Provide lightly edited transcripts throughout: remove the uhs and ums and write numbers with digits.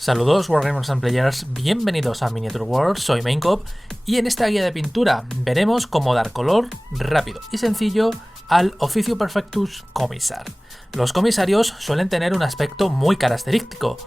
Saludos Wargamers and Players, bienvenidos a Miniature World, soy Maincop y en esta guía de pintura veremos cómo dar color rápido y sencillo al Officio Perfectus Commissar. Los comisarios suelen tener un aspecto muy característico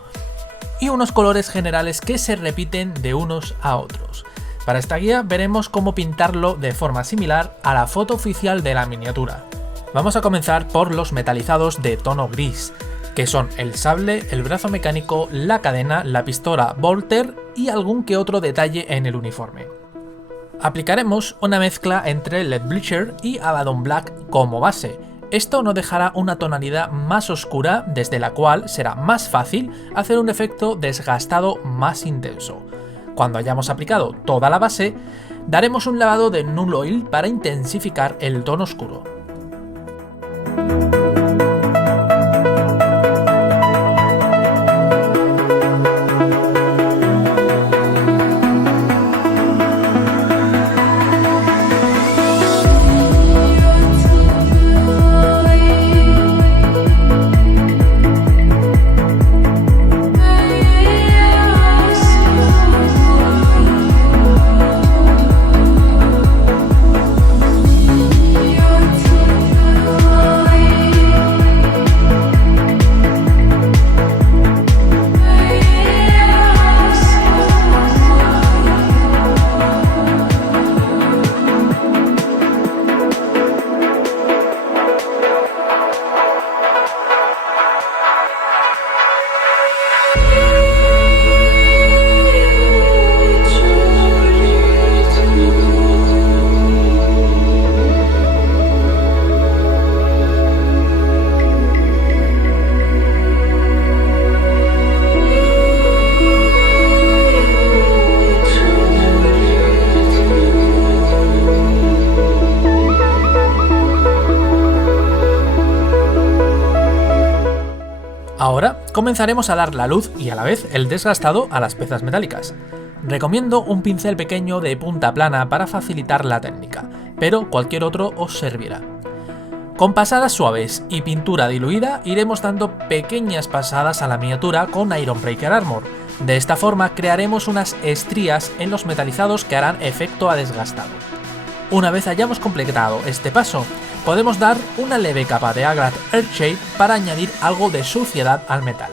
y unos colores generales que se repiten de unos a otros. Para esta guía veremos cómo pintarlo de forma similar a la foto oficial de la miniatura. Vamos a comenzar por los metalizados de tono gris, que son el sable, el brazo mecánico, la cadena, la pistola Volter y algún que otro detalle en el uniforme. Aplicaremos una mezcla entre LED Bleacher y Abaddon Black como base. Esto nos dejará una tonalidad más oscura desde la cual será más fácil hacer un efecto desgastado más intenso. Cuando hayamos aplicado toda la base, daremos un lavado de Null Oil para intensificar el tono oscuro. Ahora comenzaremos a dar la luz y a la vez el desgastado a las piezas metálicas. Recomiendo un pincel pequeño de punta plana para facilitar la técnica, pero cualquier otro os servirá. Con pasadas suaves y pintura diluida iremos dando pequeñas pasadas a la miniatura con Iron Breaker Armor. De esta forma crearemos unas estrías en los metalizados que harán efecto a desgastado. Una vez hayamos completado este paso, podemos dar una leve capa de Agrax Earthshade para añadir algo de suciedad al metal.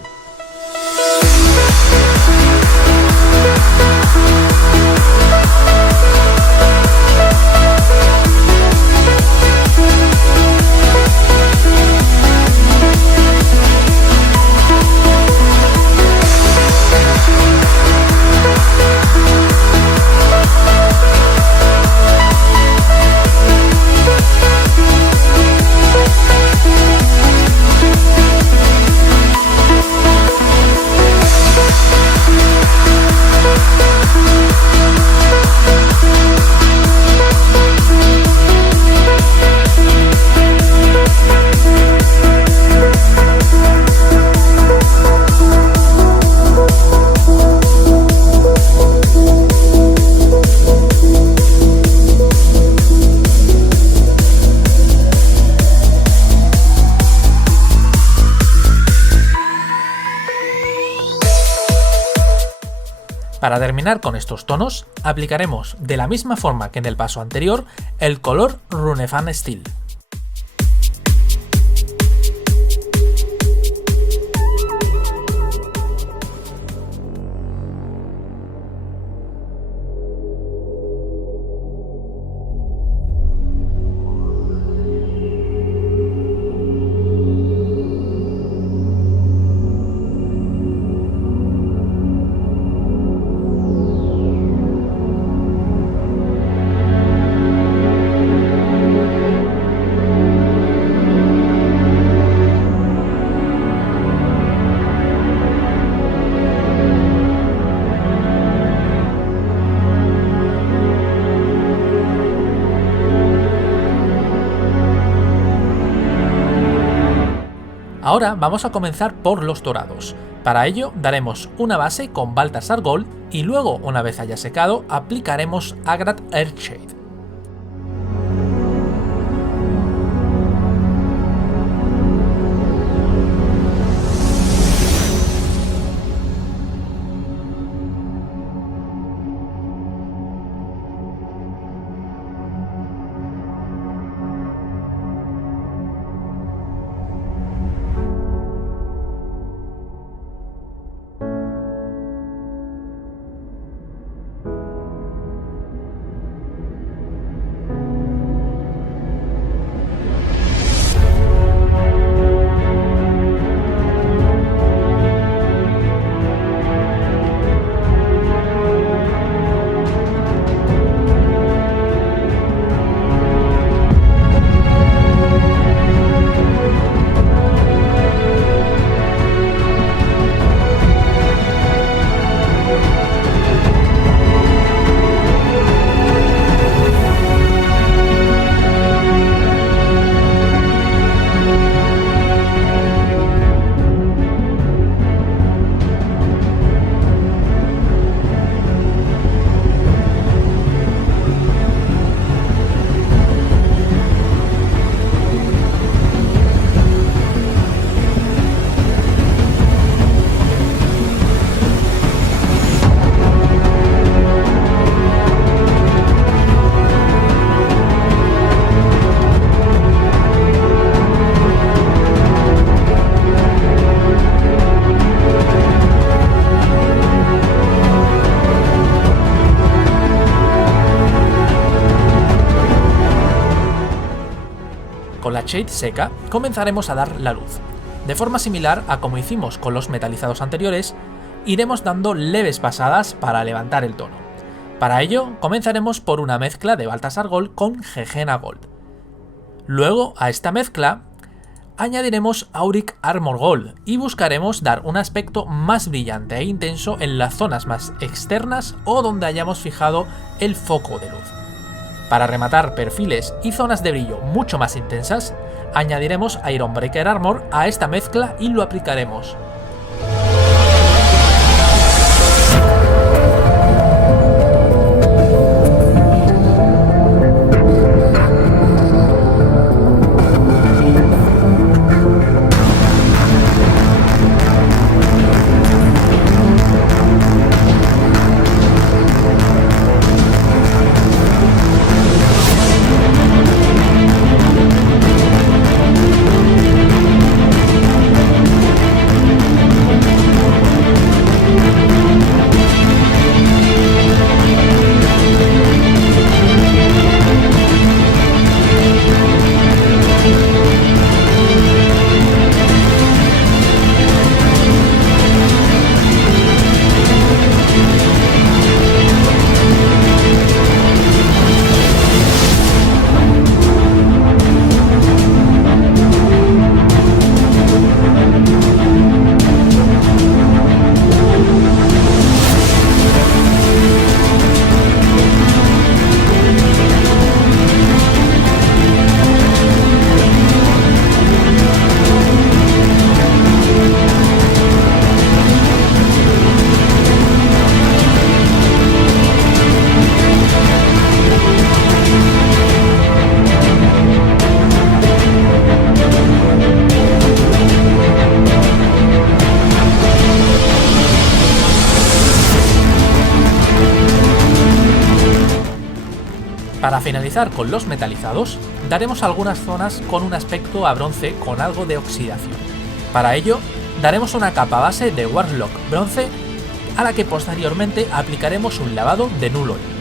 Para terminar con estos tonos, aplicaremos de la misma forma que en el paso anterior el color Runefan Steel. Ahora vamos a comenzar por los dorados. Para ello daremos una base con Balthasar Gold y luego, una vez haya secado, aplicaremos Agrax Earthshade. con la shade seca, comenzaremos a dar la luz. De forma similar a como hicimos con los metalizados anteriores, iremos dando leves pasadas para levantar el tono. Para ello, comenzaremos por una mezcla de Baltasar Gold con Gegena Gold. Luego, a esta mezcla, añadiremos Auric Armor Gold y buscaremos dar un aspecto más brillante e intenso en las zonas más externas o donde hayamos fijado el foco de luz. Para rematar perfiles y zonas de brillo mucho más intensas, añadiremos Ironbreaker Armor a esta mezcla y lo aplicaremos. Para finalizar con los metalizados, daremos algunas zonas con un aspecto a bronce con algo de oxidación. Para ello, daremos una capa base de Warlock bronce a la que posteriormente aplicaremos un lavado de Null Oil.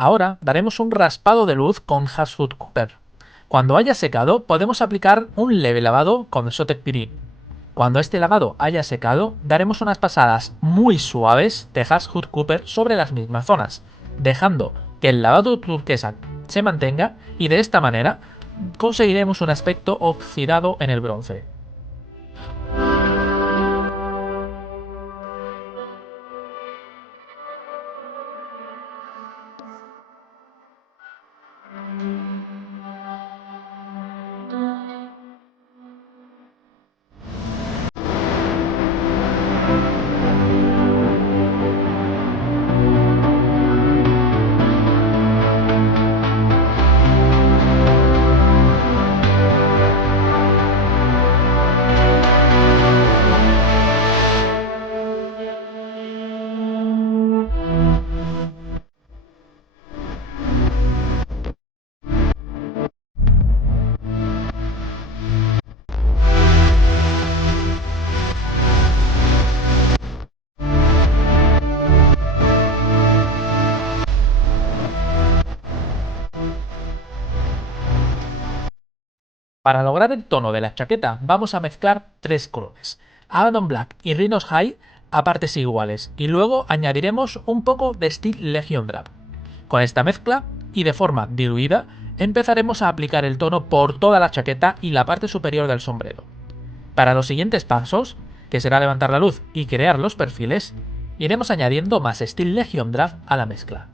Ahora daremos un raspado de luz con Hashwood Cooper. Cuando haya secado, podemos aplicar un leve lavado con Sotek Pirin. Cuando este lavado haya secado, daremos unas pasadas muy suaves de Hashwood Cooper sobre las mismas zonas, dejando que el lavado turquesa se mantenga y de esta manera conseguiremos un aspecto oxidado en el bronce. Para lograr el tono de la chaqueta vamos a mezclar tres colores, Abaddon Black y Rhinos High a partes iguales y luego añadiremos un poco de Steel Legion Drab. Con esta mezcla y de forma diluida empezaremos a aplicar el tono por toda la chaqueta y la parte superior del sombrero. Para los siguientes pasos, que será levantar la luz y crear los perfiles, iremos añadiendo más Steel Legion Draft a la mezcla.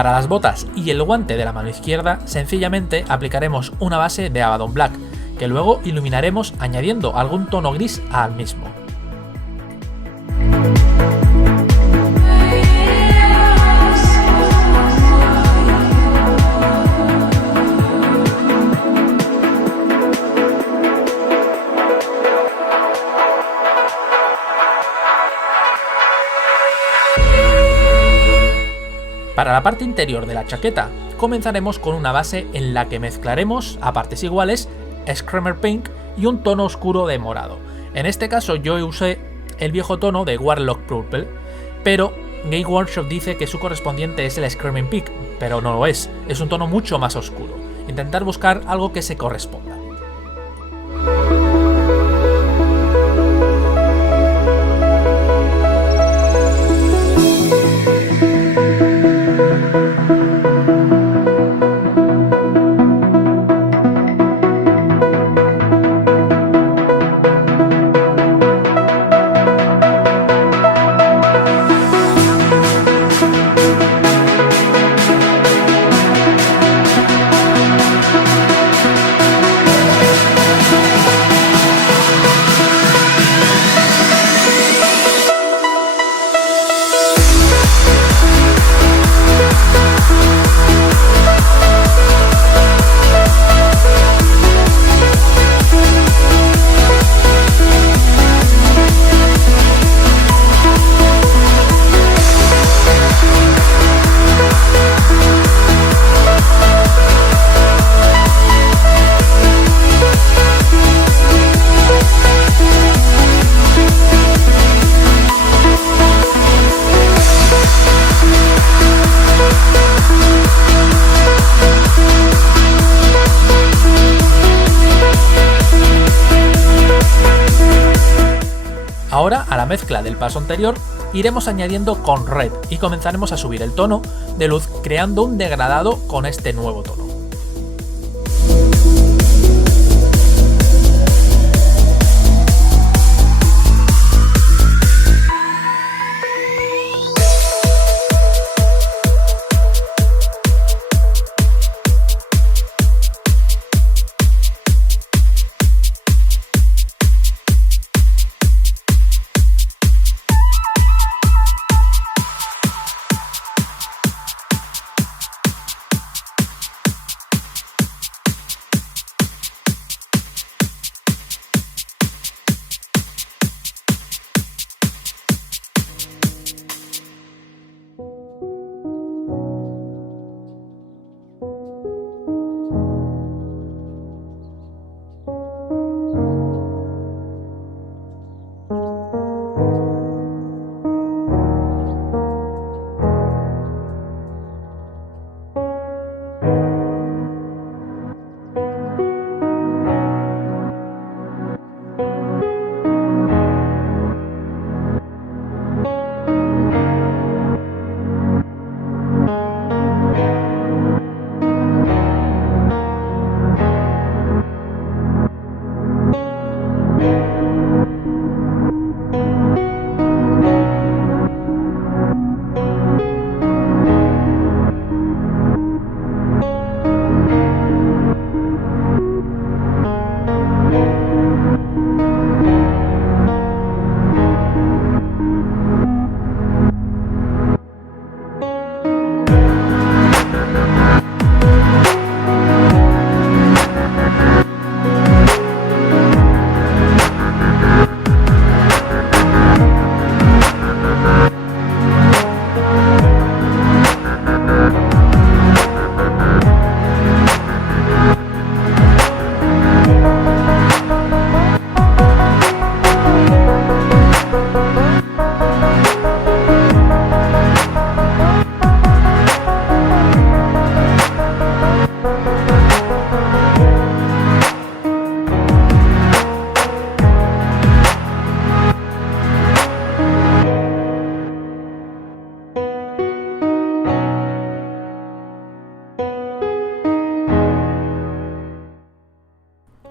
Para las botas y el guante de la mano izquierda, sencillamente aplicaremos una base de Abaddon Black, que luego iluminaremos añadiendo algún tono gris al mismo. Para la parte interior de la chaqueta, comenzaremos con una base en la que mezclaremos a partes iguales Screamer Pink y un tono oscuro de morado. En este caso yo usé el viejo tono de Warlock Purple, pero Game Workshop dice que su correspondiente es el Screaming Pink, pero no lo es un tono mucho más oscuro. Intentar buscar algo que se corresponda. Ahora, a la mezcla del paso anterior, iremos añadiendo con red y comenzaremos a subir el tono de luz creando un degradado con este nuevo tono.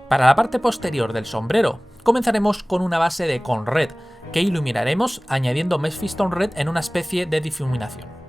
Para la parte posterior del sombrero, comenzaremos con una base de con red, que iluminaremos añadiendo Mephiston Red en una especie de difuminación.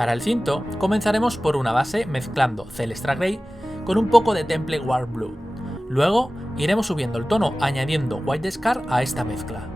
Para el cinto, comenzaremos por una base mezclando Celestra Grey con un poco de Temple Warp Blue. Luego iremos subiendo el tono añadiendo White Scar a esta mezcla.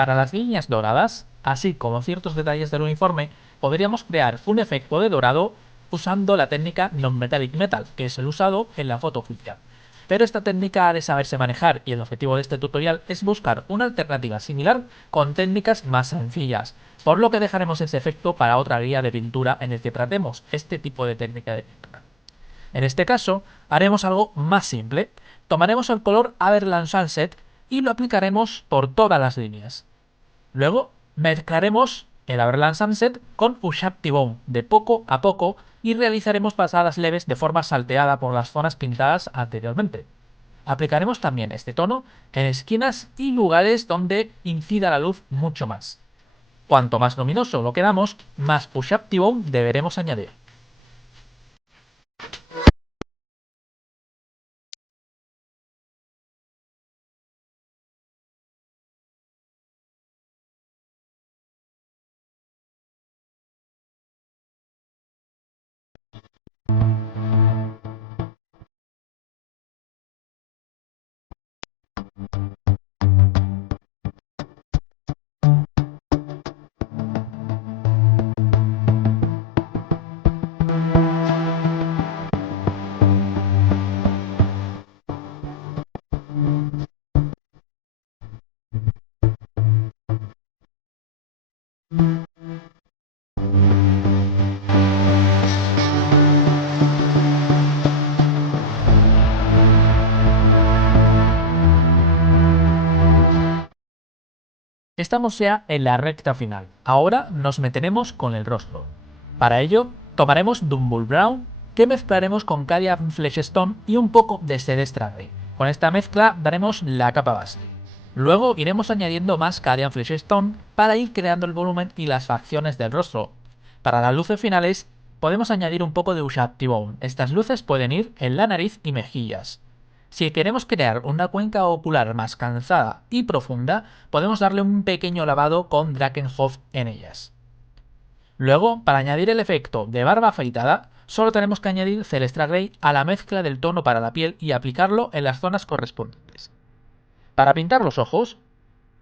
Para las líneas doradas, así como ciertos detalles del uniforme, podríamos crear un efecto de dorado usando la técnica Non-Metallic Metal, que es el usado en la foto oficial. Pero esta técnica ha de saberse manejar y el objetivo de este tutorial es buscar una alternativa similar con técnicas más sencillas, por lo que dejaremos ese efecto para otra guía de pintura en el que tratemos este tipo de técnica de pintura. En este caso, haremos algo más simple. Tomaremos el color Averland Sunset y lo aplicaremos por todas las líneas. Luego, mezclaremos el Averland Sunset con Ushabti Bone de poco a poco y realizaremos pasadas leves de forma salteada por las zonas pintadas anteriormente. Aplicaremos también este tono en esquinas y lugares donde incida la luz mucho más. Cuanto más luminoso lo queramos, más Ushabti Bone deberemos añadir. Estamos ya en la recta final. Ahora nos meteremos con el rostro. Para ello, tomaremos Dumble Brown, que mezclaremos con Cadian Fleshstone y un poco de Celestra Grey. Con esta mezcla daremos la capa base. Luego iremos añadiendo más Cadian Fleshstone para ir creando el volumen y las facciones del rostro. Para las luces finales, podemos añadir un poco de Ushabti Bone. Estas luces pueden ir en la nariz y mejillas. Si queremos crear una cuenca ocular más cansada y profunda, podemos darle un pequeño lavado con Drakenhof en ellas. Luego, para añadir el efecto de barba afeitada, solo tenemos que añadir Celestra Grey a la mezcla del tono para la piel y aplicarlo en las zonas correspondientes. Para pintar los ojos,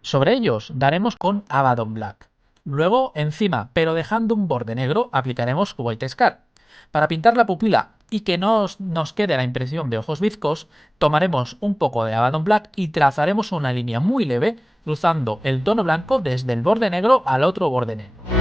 sobre ellos daremos con Abaddon Black. Luego, encima, pero dejando un borde negro, aplicaremos White Scar. Para pintar la pupila y que no nos quede la impresión de ojos bizcos, tomaremos un poco de Abaddon Black y trazaremos una línea muy leve, cruzando el tono blanco desde el borde negro al otro borde negro.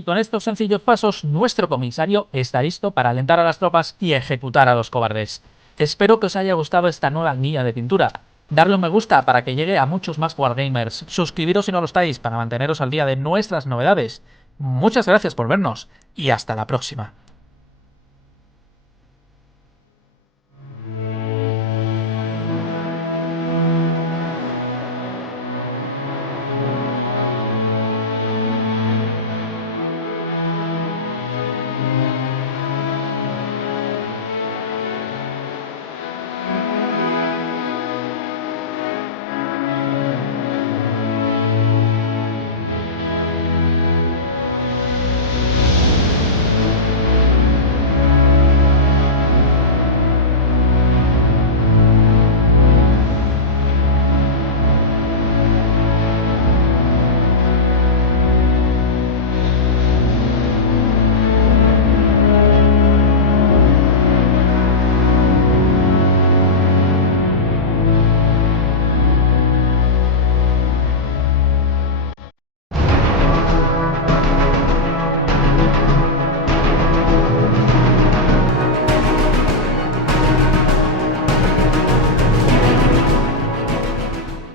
Y con estos sencillos pasos, nuestro comisario está listo para alentar a las tropas y ejecutar a los cobardes. Espero que os haya gustado esta nueva guía de pintura. Darle un me gusta para que llegue a muchos más wargamers. Suscribiros si no lo estáis para manteneros al día de nuestras novedades. Muchas gracias por vernos y hasta la próxima.